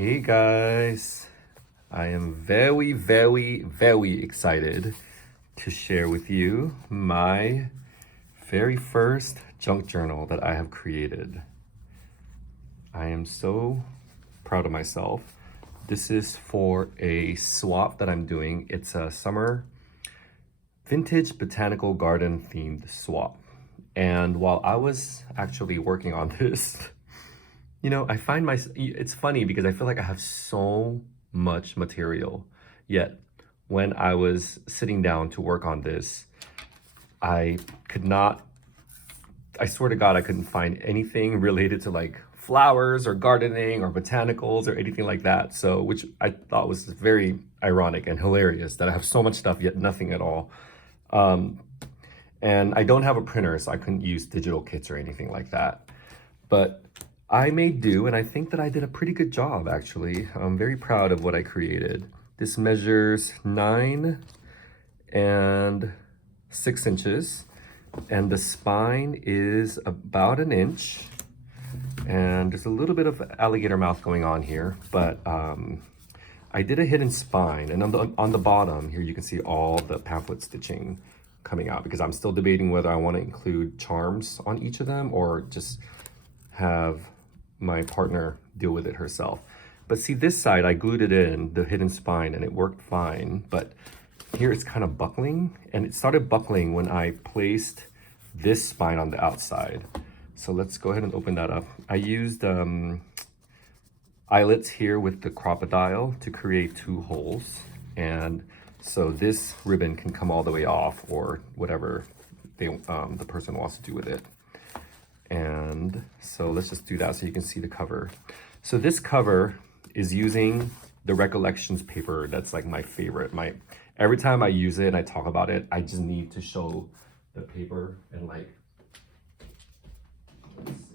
Hey guys, I am very excited to share with you my very first junk journal that I have created. I am so proud of myself. This is for a swap that I'm doing. It's a summer vintage botanical garden themed swap. And while I was actually working on this, I find it's funny because I feel like I have so much material. Yet, when I was sitting down to work on this, I could not, I swear to God, I couldn't find anything related to like flowers or gardening or botanicals or anything like that. So, which I thought was very ironic and hilarious that I have so much stuff, yet nothing at all. Um, and I don't have a printer, so I couldn't use digital kits or anything like that. But I made do, and I think that I did a pretty good job, actually. I'm very proud of what I created. This measures 9 and 6 inches, and the spine is about an inch, and there's a little bit of alligator mouth going on here, but I did a hidden spine, and on the bottom here you can see all the pamphlet stitching coming out, because I'm still debating whether I want to include charms on each of them or just have my partner deal with it herself. But see, this side, I glued it in, the hidden spine, and it worked fine. But here it's kind of buckling, and it started buckling when I placed this spine on the outside. So let's go ahead and open that up. I used eyelets here with the crocodile to create 2 holes. And so this ribbon can come all the way off, or whatever the person wants to do with it. And so let's just do that so you can see the cover. So this cover is using the Recollections paper. That's like my favorite. Every time I use it and I talk about it, I just need to show the paper and like, let's see,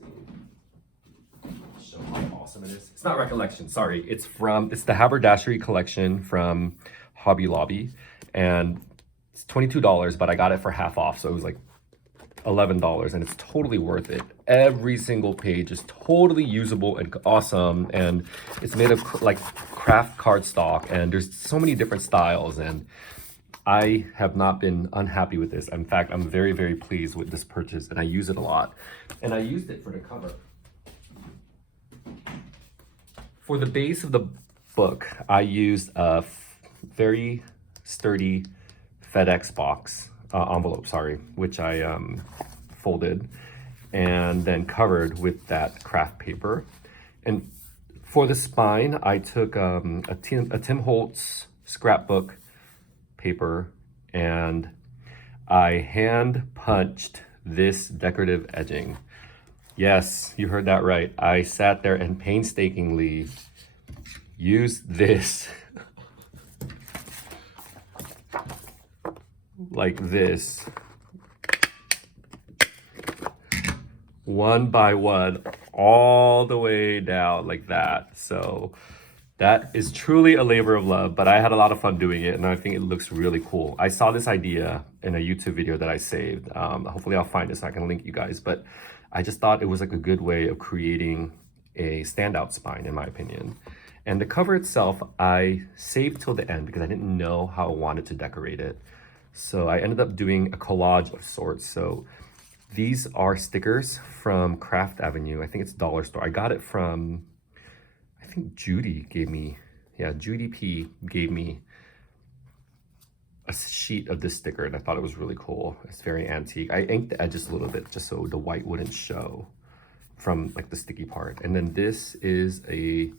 show how awesome it is. It's not Recollection, sorry. It's the Haberdashery collection from Hobby Lobby, and it's $22, but I got it for half off, so it was like $11, and it's totally worth it. Every single page is totally usable and awesome, and it's made of like craft cardstock, and there's so many different styles, and I have not been unhappy with this. In fact, I'm very pleased with this purchase, and I use it a lot. And I used it for the cover. For the base of the book, I used a very sturdy FedEx box envelope, which I folded and then covered with that craft paper. And for the spine, I took a Tim Holtz scrapbook paper, and I hand punched this decorative edging. Yes, you heard that right. I sat there and painstakingly used this like this, one by one, all the way down like that. So that is truly a labor of love, but I had a lot of fun doing it, and I think it looks really cool. I saw this idea in a YouTube video that I saved. Hopefully I'll find it so I can link you guys, but I just thought it was like a good way of creating a standout spine, in my opinion. And the cover itself, I saved till the end because I didn't know how I wanted to decorate it. So I ended up doing a collage of sorts. So these are stickers from Craft Avenue. I think it's Dollar Store. I got it from, I think Judy P gave me a sheet of this sticker, and I thought it was really cool. It's very antique. I inked the edges a little bit just so the white wouldn't show from like the sticky part. And then this is a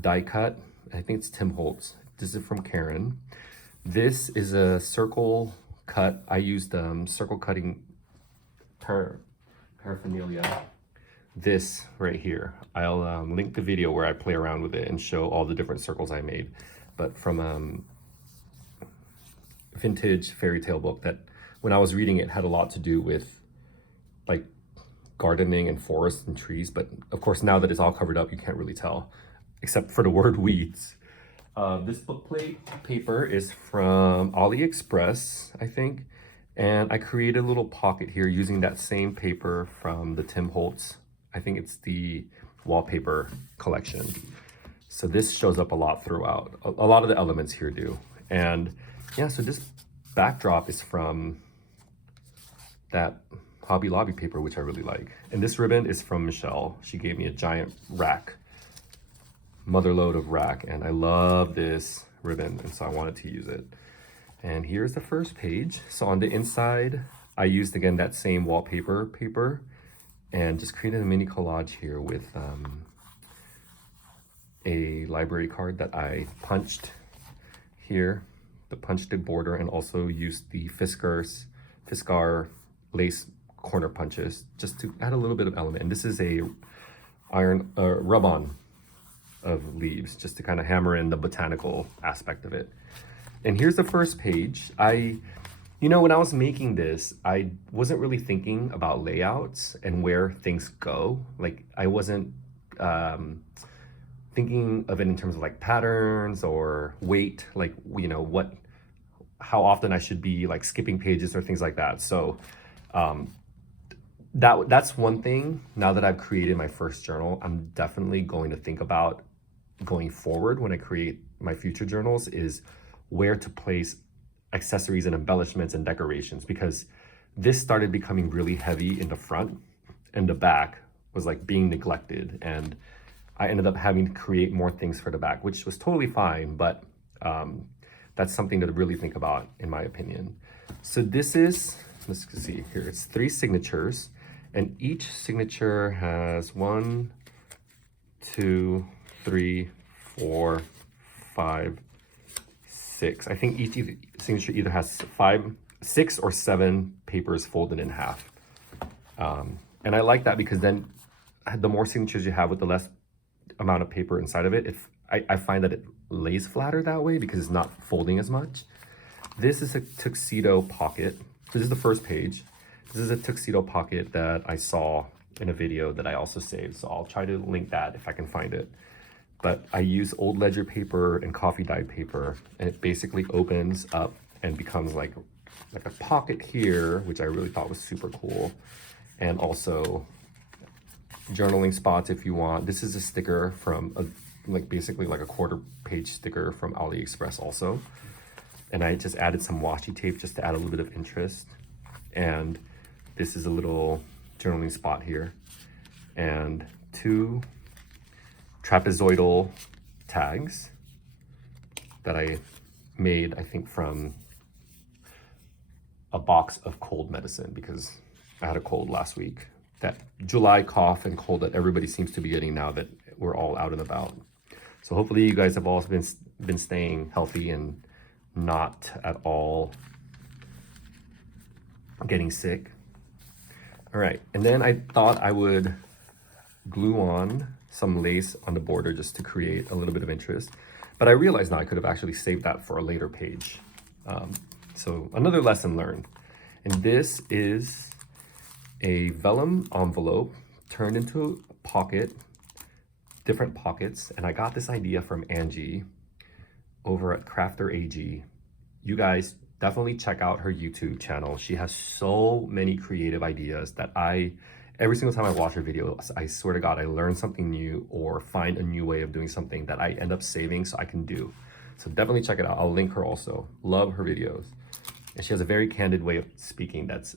die cut. I think it's Tim Holtz. This is from Karen. This is a circle cut. I used circle cutting paraphernalia. This right here. I'll link the video where I play around with it and show all the different circles I made. But from vintage fairy tale book that when I was reading it had a lot to do with like gardening and forests and trees. But of course, now that it's all covered up, you can't really tell, except for the word weeds. This bookplate paper is from AliExpress, I think. And I created a little pocket here using that same paper from the Tim Holtz. I think it's the wallpaper collection. So this shows up a lot throughout. A lot of the elements here do. And yeah, so this backdrop is from that Hobby Lobby paper, which I really like. And this ribbon is from Michelle. She gave me a giant rack, mother load of rack, and I love this ribbon, and so I wanted to use it. And here's the first page. So on the inside, I used again that same wallpaper paper and just created a mini collage here with a library card that I punched here, the punched border, and also used the Fiskar lace corner punches just to add a little bit of element. And this is a rub-on of leaves just to kind of hammer in the botanical aspect of it. And here's the first page. When I was making this, I wasn't really thinking about layouts and where things go. Like I wasn't thinking of it in terms of like patterns or weight, like, how often I should be like skipping pages or things like that. So that's one thing. Now that I've created my first journal, I'm definitely going to think about going forward when I create my future journals is where to place accessories and embellishments and decorations, because this started becoming really heavy in the front and the back was like being neglected, and I ended up having to create more things for the back, which was totally fine, but that's something to really think about in my opinion. So this is, let's see here, it's 3 signatures, and each signature has 1, 2, 3, 4, 5, 6. I think each signature either has 5, 6, or 7 papers folded in half. And I like that because then the more signatures you have with the less amount of paper inside of it, I find that it lays flatter that way because it's not folding as much. This is a tuxedo pocket. This is the first page. This is a tuxedo pocket that I saw in a video that I also saved. So I'll try to link that if I can find it. But I use old ledger paper and coffee dyed paper, and it basically opens up and becomes like a pocket here, which I really thought was super cool. And also journaling spots if you want. This is a sticker from basically like a quarter-page sticker from AliExpress also. And I just added some washi tape just to add a little bit of interest. And this is a little journaling spot here. And 2 trapezoidal tags that I made, I think, from a box of cold medicine because I had a cold last week. That July cough and cold that everybody seems to be getting now that we're all out and about. So hopefully you guys have all been staying healthy and not at all getting sick. All right, and then I thought I would glue on some lace on the border just to create a little bit of interest. But I realized now I could have actually saved that for a later page. So another lesson learned. And this is a vellum envelope turned into a pocket, different pockets. And I got this idea from Angie over at Crafter AG. You guys definitely check out her YouTube channel. She has so many creative ideas that every single time I watch her video, I swear to God, I learn something new or find a new way of doing something that I end up saving so I can do. So definitely check it out. I'll link her also. Love her videos. And she has a very candid way of speaking that's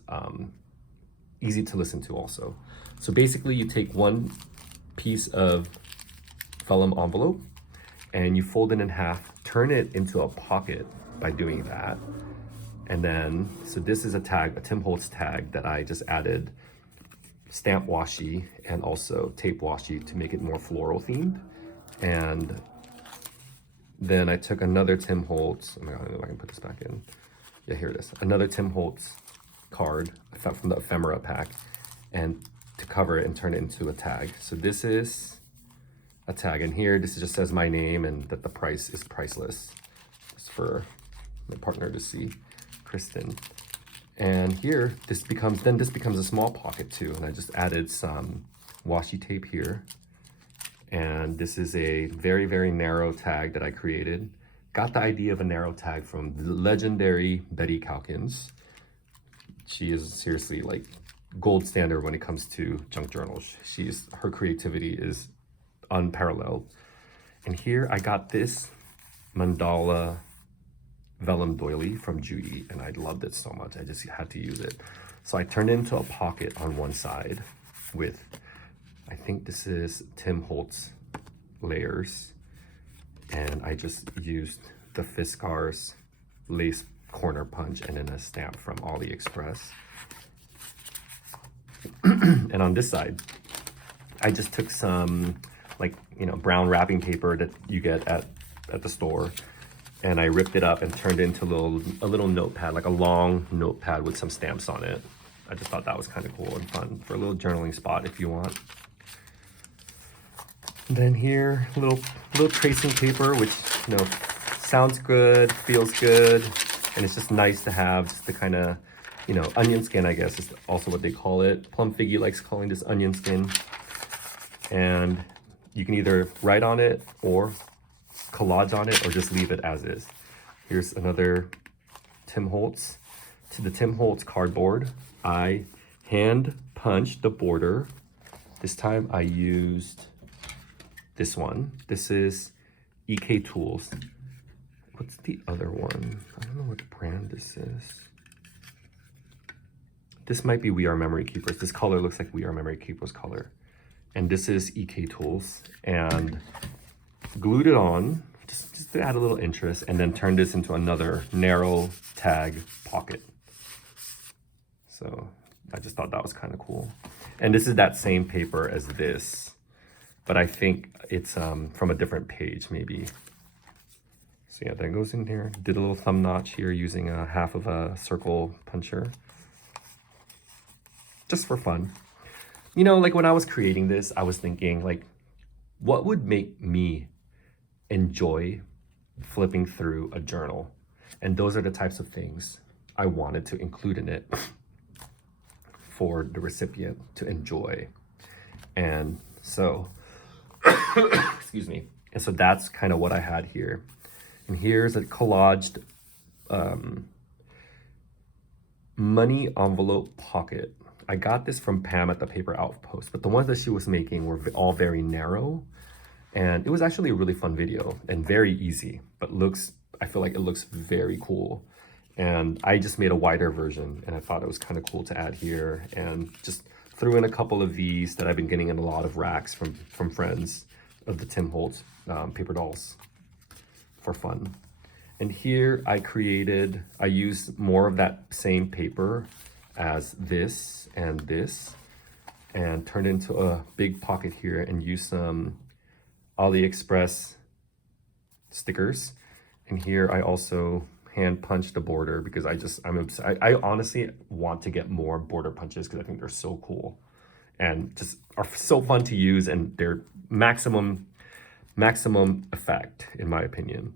easy to listen to also. So basically you take one piece of vellum envelope and you fold it in half, turn it into a pocket by doing that. And then, so this is a tag, a Tim Holtz tag that I just added stamp washi and also tape washi to make it more floral themed. And then I took another Tim Holtz, oh my God, I don't know if I can put this back in. Yeah, here it is. Another Tim Holtz card from the ephemera pack, and to cover it and turn it into a tag. So this is a tag, and here this just says my name and that the price is priceless. Just for my partner to see, Kristen. And here this becomes a small pocket too, and I just added some washi tape here. And this is a very, very narrow tag that I created. Got the idea of a narrow tag from the legendary Betty Calkins. She is seriously like gold standard when it comes to junk journals. Her creativity is unparalleled. And here I got this mandala vellum doily from Judy, and I loved it so much. I just had to use it. So I turned it into a pocket on one side with, I think this is Tim Holtz layers. And I just used the Fiskars lace corner punch and then a stamp from AliExpress. And on this side, I just took some brown wrapping paper that you get at the store, and I ripped it up and turned it into a little notepad, like a long notepad with some stamps on it. I just thought that was kind of cool and fun for a little journaling spot if you want. And then here, little tracing paper, which sounds good, feels good, and it's just nice to have. Just the kind of onion skin, I guess is also what they call it. Plum Figgy likes calling this onion skin. And you can either write on it or collage on it or just leave it as is. Here's another Tim Holtz. To the Tim Holtz cardboard, I hand punched the border. This time I used this one. This is EK Tools. What's the other one? I don't know what brand this is. This might be We Are Memory Keepers. This color looks like We Are Memory Keepers color. And this is EK Tools. And glued it on just to add a little interest, and then turned this into another narrow tag pocket. So I just thought that was kind of cool. And this is that same paper as this, but I think it's from a different page maybe. So yeah, that goes in here. Did a little thumb notch here using a half of a circle puncher. Just for fun. Like when I was creating this, I was thinking like, what would make me enjoy flipping through a journal? And those are the types of things I wanted to include in it for the recipient to enjoy. And so, excuse me. And so that's kind of what I had here. And here's a collaged money envelope pocket. I got this from Pam at the Paper Outpost, but the ones that she was making were all very narrow. And it was actually a really fun video and very easy, but I feel like it looks very cool. And I just made a wider version, and I thought it was kind of cool to add here, and just threw in a couple of these that I've been getting in a lot of racks from friends of the Tim Holtz paper dolls for fun. And here I used more of that same paper as this, and turned into a big pocket here and used some AliExpress stickers. And here I also hand punched the border because I honestly want to get more border punches because I think they're so cool and just are so fun to use, and they're maximum effect in my opinion.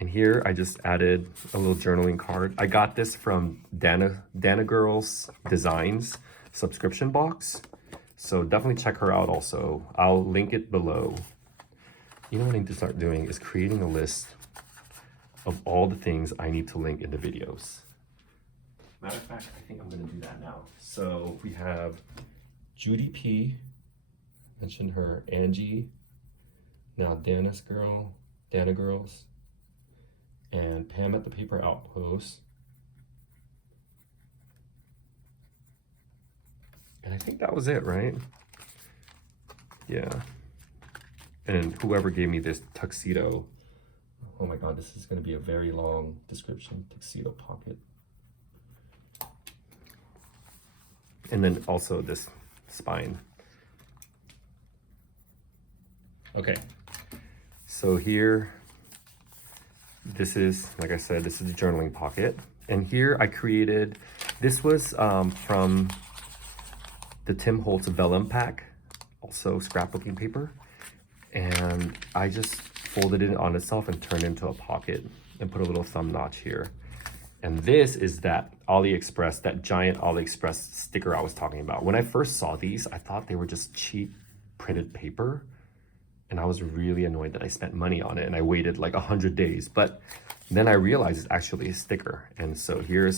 And here I just added a little journaling card. I got this from Dana Girls Designs subscription box. So definitely check her out also. I'll link it below. What I need to start doing is creating a list of all the things I need to link in the videos. Matter of fact, I think I'm gonna do that now. So we have Judy P, mentioned her, Angie, now Dana Girls, and Pam at the Paper Outpost. And I think that was it, right? Yeah. And whoever gave me this tuxedo, oh my God, this is gonna be a very long description, tuxedo pocket. And then also this spine. Okay, so here, this is, like I said, this is the journaling pocket. And here I created, this was from the Tim Holtz vellum pack, also scrapbooking paper. And I just folded it on itself and turned it into a pocket and put a little thumb notch here. And this is that AliExpress, that giant AliExpress sticker I was talking about. When I first saw these, I thought they were just cheap printed paper. And I was really annoyed that I spent money on it and I waited like 100 days. But then I realized it's actually a sticker. And so here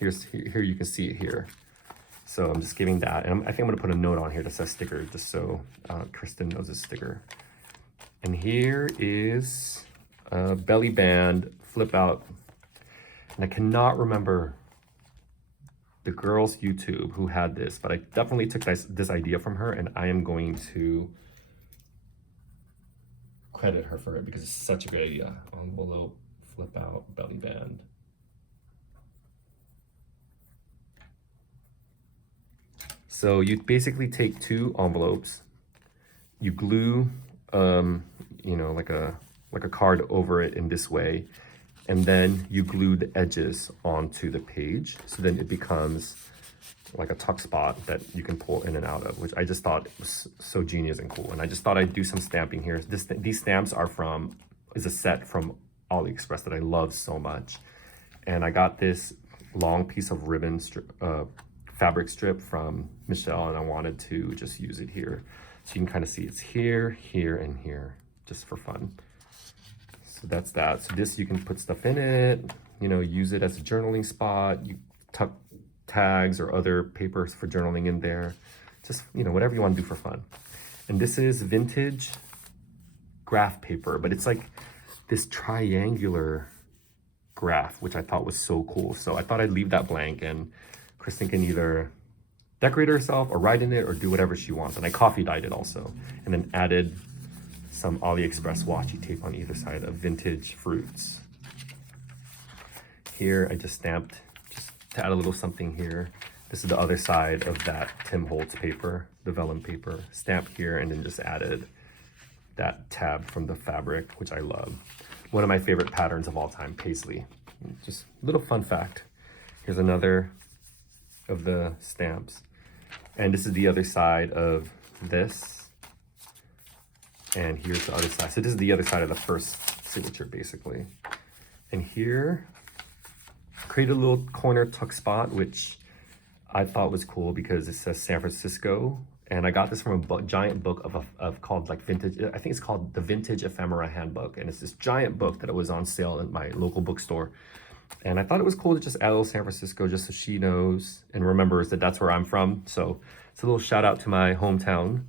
you can see it here. So I'm just giving that. And I think I'm gonna put a note on here that says sticker just so Kristen knows it's sticker. And here is a belly band flip out. And I cannot remember the girl's YouTube who had this, but I definitely took this idea from her, and I am going to credit her for it because it's such a good idea. Envelope, flip out, belly band. So you basically take two envelopes, you glue, you know, like a card over it in this way, and then you glue the edges onto the page. So then it becomes like a tuck spot that you can pull in and out of, which I just thought was so genius and cool. And I just thought I'd do some stamping here. These stamps is a set from AliExpress that I love so much. And I got this long piece of ribbon fabric strip from Michelle, and I wanted to just use it here. So you can kind of see it's here, here, and here, just for fun. So that's that. So this, you can put stuff in it, you know, use it as a journaling spot. You tuck tags or other papers for journaling in there. Just, you know, whatever you want to do for fun. And this is vintage graph paper, but it's like this triangular graph, which I thought was so cool. So I thought I'd leave that blank, and Kristen can either decorate herself or write in it or do whatever she wants. And I coffee dyed it also, and then added some AliExpress washi tape on either side of vintage fruits. Here I just stamped, just to add a little something here. This is the other side of that Tim Holtz paper, the vellum paper. Stamp here, and then just added that tab from the fabric, which I love. One of my favorite patterns of all time, paisley. Just a little fun fact. Here's another of the stamps. And this is the other side of this. And here's the other side. So this is the other side of the first signature, basically. And here, create a little corner tuck spot, which I thought was cool because it says San Francisco. And I got this from a giant book of called like vintage, I think it's called the Vintage Ephemera Handbook. And it's this giant book that was on sale at my local bookstore. And I thought it was cool to just add a little San Francisco just so she knows and remembers that that's where I'm from. So it's a little shout out to my hometown.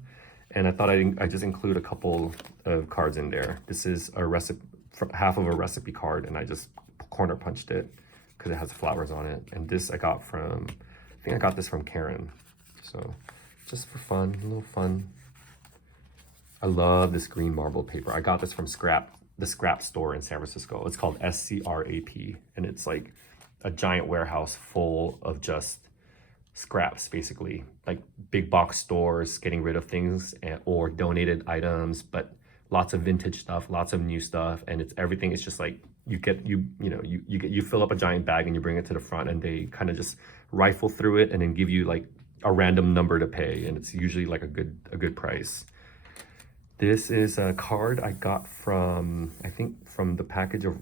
And I thought I'd just include a couple of cards in there. This is a recipe, half of a recipe card, and I just corner punched it because it has flowers on it. And this I got from, I think I got this from Karen. So just for fun, a little fun. I love this green marble paper. I got this from the scrap store in San Francisco. It's called SCRAP, and it's like a giant warehouse full of just scraps, basically, like big box stores getting rid of things or donated items, but lots of vintage stuff, lots of new stuff, and it's everything. It's just like you fill up a giant bag and you bring it to the front, and they kind of just rifle through it and then give you like a random number to pay, and it's usually like a good price. This is a card I got from, I think from the package of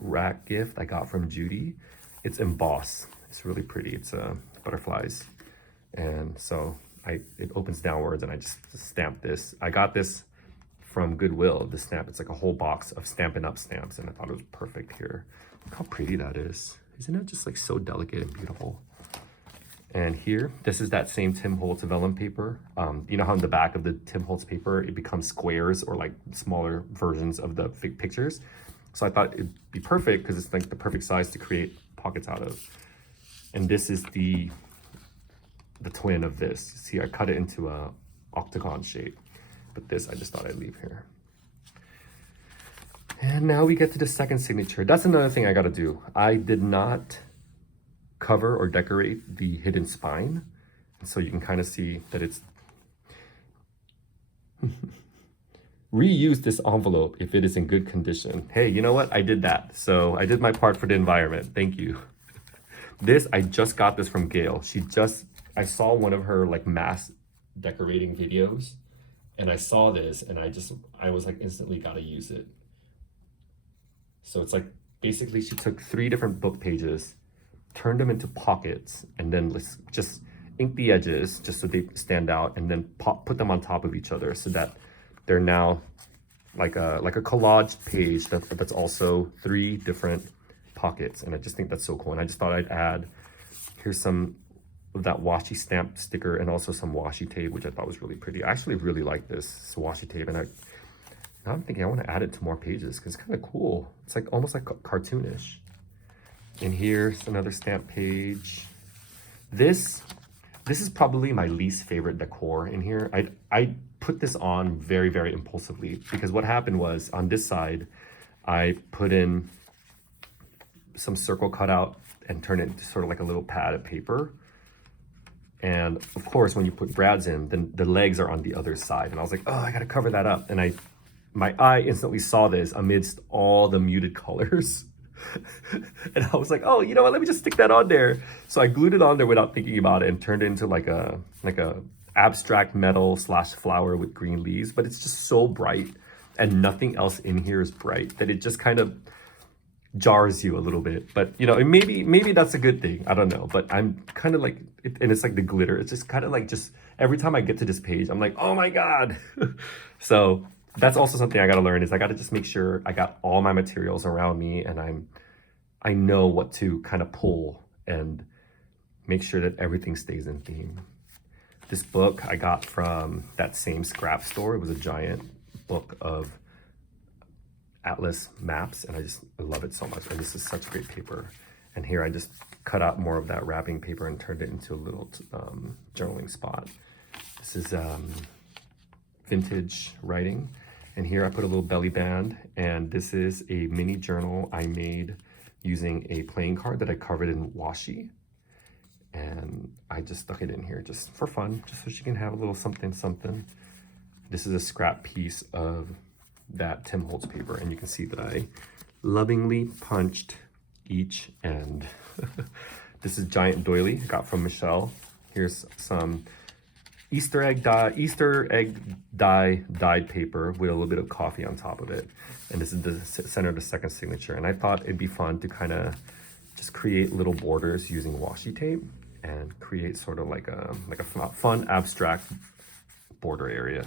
rack gift I got from Judy. It's embossed. It's really pretty. It's butterflies. And so it opens downwards, and I just stamped this. I got this from Goodwill, the stamp. It's like a whole box of Stampin' Up! Stamps, and I thought it was perfect here. Look how pretty that is. Isn't it just like so delicate and beautiful? And here, this is that same Tim Holtz vellum paper. You know how in the back of the Tim Holtz paper, it becomes squares or like smaller versions of the pictures. So I thought it'd be perfect because it's like the perfect size to create pockets out of. And this is the twin of this. See, I cut it into a octagon shape, but this I just thought I'd leave here. And now we get to the second signature. That's another thing I gotta do. I did not cover or decorate the hidden spine. And so you can kind of see that it's reuse this envelope if it is in good condition. Hey, you know what? I did that. So I did my part for the environment. Thank you. This, I just got this from Gail. I saw one of her like mass decorating videos, and I saw this, and I was like instantly gotta use it. So it's like, basically she took 3 different book pages, turned them into pockets, and then let's just ink the edges just so they stand out, and then put them on top of each other so that they're now like a collage page that's also 3 different pockets. And I just think that's so cool. And I just thought I'd add, here's some of that washi stamp sticker and also some washi tape, which I thought was really pretty. I actually really like this washi tape, and Now I'm thinking I want to add it to more pages because it's kind of cool. It's like almost like cartoonish. And here's another stamp page. This is probably my least favorite decor in here. I put this on very, very impulsively because what happened was on this side, I put in some circle cutout and turned it into sort of like a little pad of paper. And of course, when you put brads in, then the legs are on the other side. And I was like, oh, I gotta cover that up. And my eye instantly saw this amidst all the muted colors. And I was like, oh, you know what? Let me just stick that on there. So I glued it on there without thinking about it and turned it into like a abstract metal / flower with green leaves. But it's just so bright and nothing else in here is bright that it just kind of jars you a little bit. But you know, maybe that's a good thing. I don't know. But I'm kind of like, and it's like the glitter. It's just kind of like just every time I get to this page, I'm like, oh my God. So that's also something I got to learn is I got to just make sure I got all my materials around me and I know what to kind of pull and make sure that everything stays in theme. This book I got from that same scrap store. It was a giant book of atlas maps and I love it so much. And this is such great paper. And here I just cut out more of that wrapping paper and turned it into a little journaling spot. This is vintage writing. And here I put a little belly band, and this is a mini journal I made using a playing card that I covered in washi. And I just stuck it in here just for fun, just so she can have a little something, something. This is a scrap piece of that Tim Holtz paper, and you can see that I lovingly punched each end. This is giant doily I got from Michelle. Here's some Easter egg dye dyed paper with a little bit of coffee on top of it. And this is the center of the second signature. And I thought it'd be fun to kind of just create little borders using washi tape and create sort of like a fun abstract border area.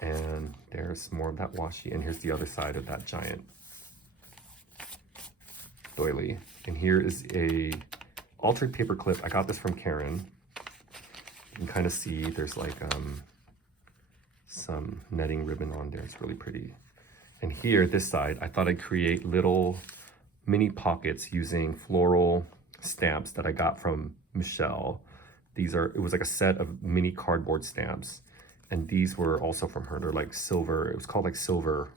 And there's more of that washi. And here's the other side of that giant doily. And here is a altered paper clip. I got this from Karen. You can kind of see there's like some netting ribbon on there. It's really pretty. And here, this side, I thought I'd create little mini pockets using floral stamps that I got from Michelle. It was like a set of mini cardboard stamps. And these were also from her. They're like silver. It was called like silver,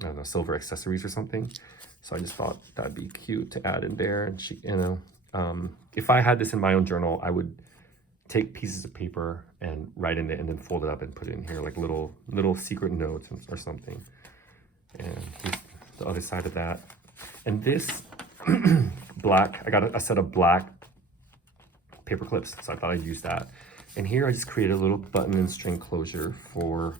I don't know, silver accessories or something. So I just thought that'd be cute to add in there. And she, you know, if I had this in my own journal, I would take pieces of paper and write in it and then fold it up and put it in here like little secret notes or something. And here's the other side of that. And this black, I got a set of black paper clips, so I thought I'd use that. And here I just created a little button and string closure for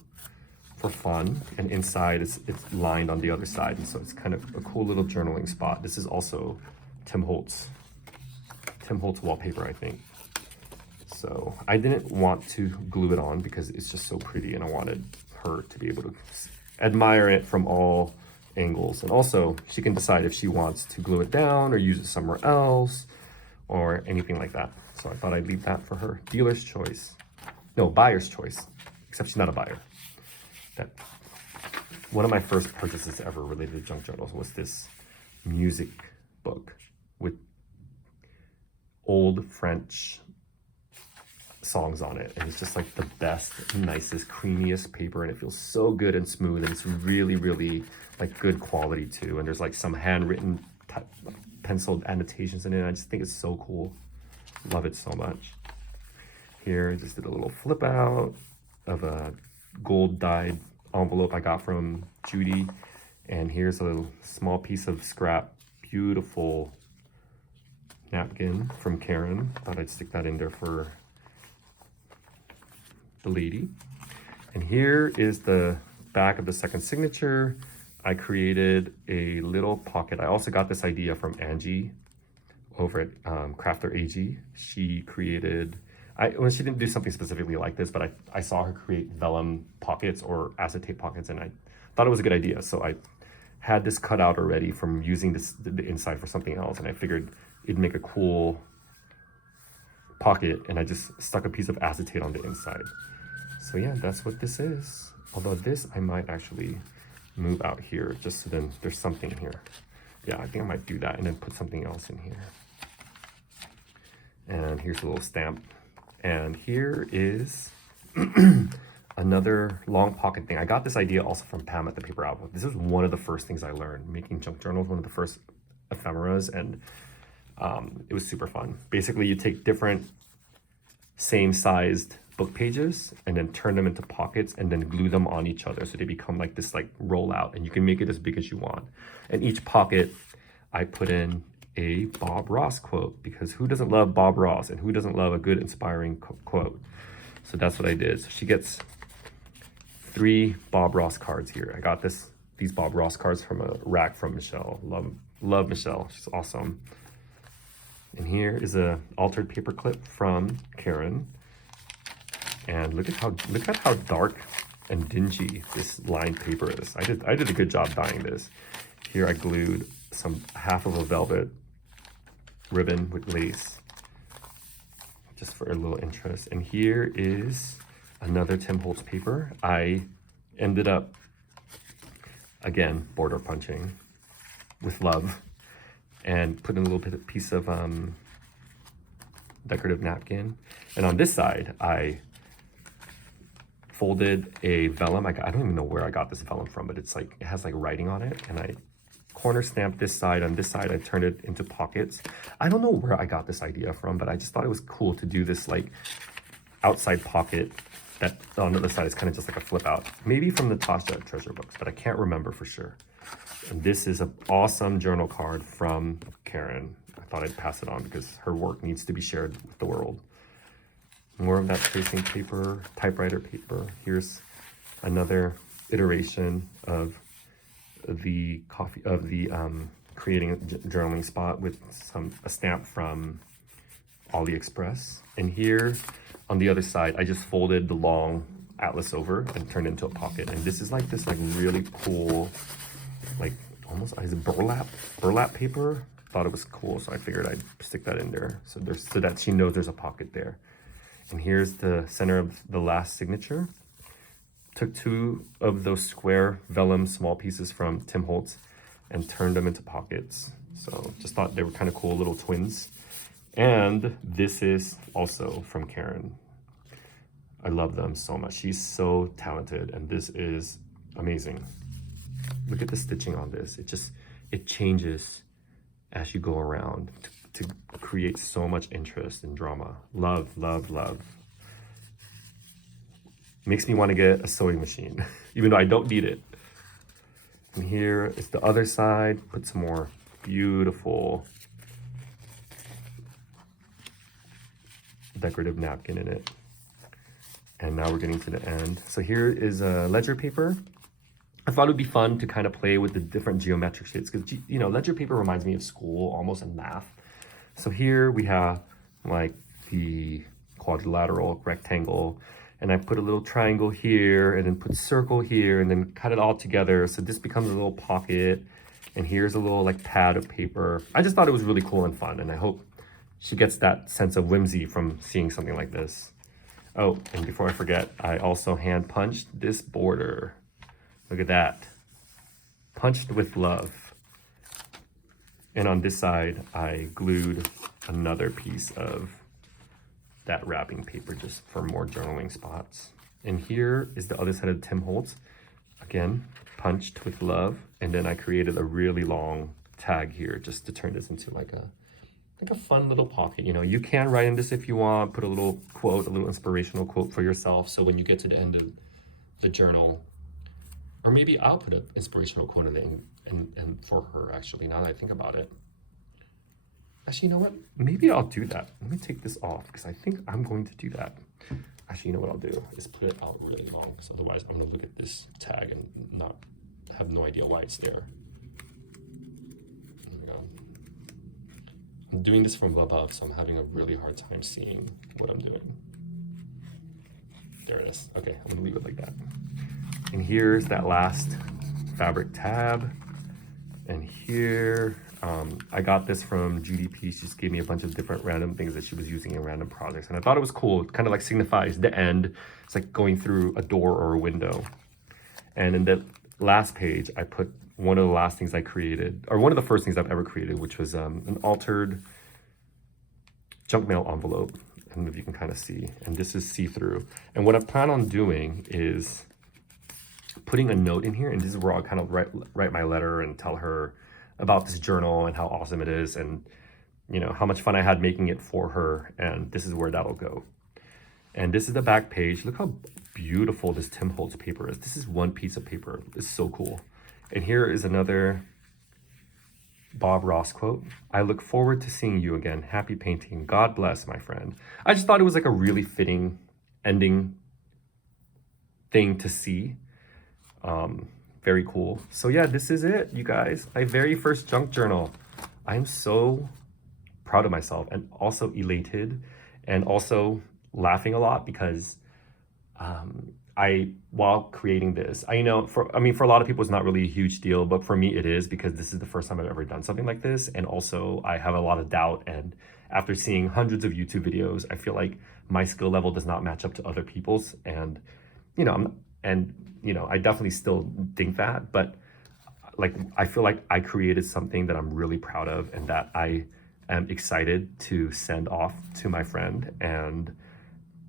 fun. And inside it's lined on the other side. And so it's kind of a cool little journaling spot. This is also Tim Holtz wallpaper, I think. So I didn't want to glue it on because it's just so pretty and I wanted her to be able to admire it from all angles. And also she can decide if she wants to glue it down or use it somewhere else or anything like that. So I thought I'd leave that for her. Dealer's choice. No, buyer's choice, except she's not a buyer. That one of my first purchases ever related to junk journals was this music book with old French songs on it, and it's just like the best, nicest, creamiest paper, and it feels so good and smooth, and it's really, really like good quality too. And there's like some handwritten penciled annotations in it. I just think it's so cool. Love it so much. Here I just did a little flip out of a gold dyed envelope I got from Judy, and here's a little small piece of scrap beautiful napkin from Karen. Thought I'd stick that in there for the lady. And here is the back of the second signature. I created a little pocket. I also got this idea from Angie over at Crafter AG. She created, well, she didn't do something specifically like this, but I saw her create vellum pockets or acetate pockets, and I thought it was a good idea. So I had this cut out already from using the inside for something else, and I figured it'd make a cool pocket, and I just stuck a piece of acetate on the inside. So yeah, that's what this is. Although this, I might actually move out here just so then there's something here. Yeah, I think I might do that and then put something else in here. And here's a little stamp. And here is another long pocket thing. I got this idea also from Pam at the Paper Outlook. This is one of the first things I learned. Making junk journals, one of the first ephemeras, and it was super fun. Basically, you take different same sized book pages and then turn them into pockets and then glue them on each other so they become like this like rollout, and you can make it as big as you want. And each pocket I put in a Bob Ross quote, because who doesn't love Bob Ross and who doesn't love a good inspiring quote? So that's what I did. So she gets 3 Bob Ross cards here. I got these Bob Ross cards from a rack from Michelle. Love Michelle, she's awesome. And here is a altered paper clip from Karen. And look at how dark and dingy this lined paper is. I did a good job dyeing this. Here I glued half of a velvet ribbon with lace, just for a little interest. And here is another Tim Holtz paper. I ended up, again, border punching with love and put in a little piece of decorative napkin. And on this side, I folded a vellum. I don't even know where I got this vellum from, but it has like writing on it. And I corner stamped this side. On this side, I turned it into pockets. I don't know where I got this idea from, but I just thought it was cool to do this like outside pocket that on the other side is kind of just like a flip out. Maybe from the Tasha treasure books, but I can't remember for sure. And this is an awesome journal card from Karen. I thought I'd pass it on because her work needs to be shared with the world. More of that tracing paper, typewriter paper. Here's another iteration of the creating a journaling spot with a stamp from AliExpress. And here on the other side, I just folded the long atlas over and turned it into a pocket. And this is like this really cool, like almost is it burlap paper. Thought it was cool, so I figured I'd stick that in there so that she knows there's a pocket there. And here's the center of the last signature. Took 2 of those square vellum small pieces from Tim Holtz and turned them into pockets. So just thought they were kind of cool little twins. And this is also from Karen. I love them so much. She's so talented, and this is amazing. Look at the stitching on this. It changes as you go around to create so much interest and drama. Love, love, love. Makes me want to get a sewing machine, even though I don't need it. And here is the other side. Put some more beautiful decorative napkin in it. And now we're getting to the end. So here is a ledger paper. I thought it would be fun to kind of play with the different geometric shapes because, you know, ledger paper reminds me of school, almost in math. So here we have like the quadrilateral rectangle, and I put a little triangle here and then put circle here and then cut it all together. So this becomes a little pocket, and here's a little like pad of paper. I just thought it was really cool and fun, and I hope she gets that sense of whimsy from seeing something like this. Oh, and before I forget, I also hand punched this border. Look at that. Punched with love. And on this side, I glued another piece of that wrapping paper just for more journaling spots. And here is the other side of Tim Holtz. Again, punched with love. And then I created a really long tag here just to turn this into like a fun little pocket. You know, you can write in this if you want, put a little quote, a little inspirational quote for yourself. So when you get to the end of the journal, or maybe I'll put an inspirational quote in it and for her, actually, now that I think about it. Actually, you know what? Maybe I'll do that. Let me take this off because I think I'm going to do that. Actually, you know what I'll do is put it out really long, because otherwise I'm gonna look at this tag and not have no idea why it's there. There we go. I'm doing this from above, so I'm having a really hard time seeing what I'm doing. There it is. Okay, I'm gonna leave it like that. And here's that last fabric tab. And here, I got this from GDP. She just gave me a bunch of different random things that she was using in random projects. And I thought it was cool. It kind of like signifies the end. It's like going through a door or a window. And in the last page, I put one of the last things I created, or one of the first things I've ever created, which was an altered junk mail envelope. And if you can kind of see, and this is see-through. And what I plan on doing is putting a note in here, and this is where I'll kind of write my letter and tell her about this journal and how awesome it is, and you know how much fun I had making it for her. And this is where that'll go. And this is the back page. Look how beautiful this Tim Holtz paper is. This is one piece of paper. It's so cool. And here is another Bob Ross quote. I look forward to seeing you again. Happy painting. God bless, my friend. I just thought it was like a really fitting ending thing to see. Very cool. So yeah, this is it, you guys. My very first junk journal. I'm so proud of myself and also elated and also laughing a lot because while creating this, I know for a lot of people it's not really a huge deal, but for me it is, because this is the first time I've ever done something like this. And also I have a lot of doubt, and after seeing hundreds of YouTube videos, I feel like my skill level does not match up to other people's. And I definitely still think that, but like I feel like I created something that I'm really proud of and that I am excited to send off to my friend. And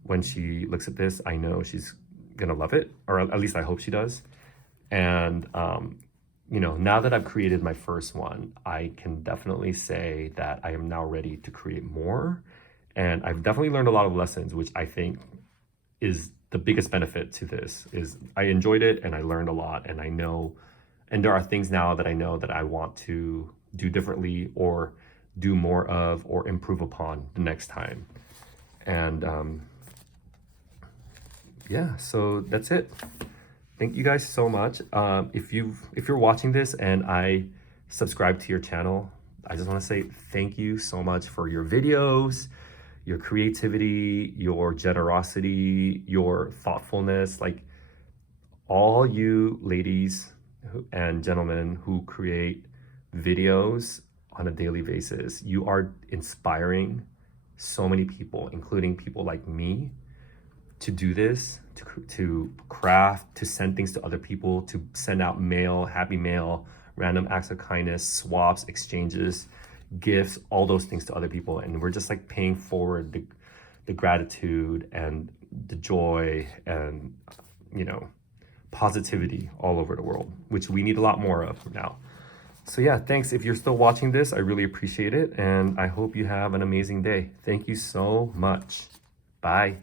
when she looks at this, I know she's gonna love it, or at least I hope she does. And now that I've created my first one, I can definitely say that I am now ready to create more. And I've definitely learned a lot of lessons, which I think is the biggest benefit to this. Is I enjoyed it and I learned a lot, and I know, and there are things now that I know that I want to do differently or do more of or improve upon the next time. And yeah, so that's it. Thank you guys so much. If you're watching this and I subscribe to your channel, I just want to say thank you so much for your videos, your creativity, your generosity, your thoughtfulness. Like, all you ladies and gentlemen who create videos on a daily basis, you are inspiring so many people, including people like me, to do this, to craft, to send things to other people, to send out mail, happy mail, random acts of kindness, swaps, exchanges, gifts, all those things to other people. And we're just like paying forward the gratitude and the joy and positivity all over the world, which we need a lot more of now. So yeah, thanks. If you're still watching this, I really appreciate it, and I hope you have an amazing day. Thank you so much. Bye.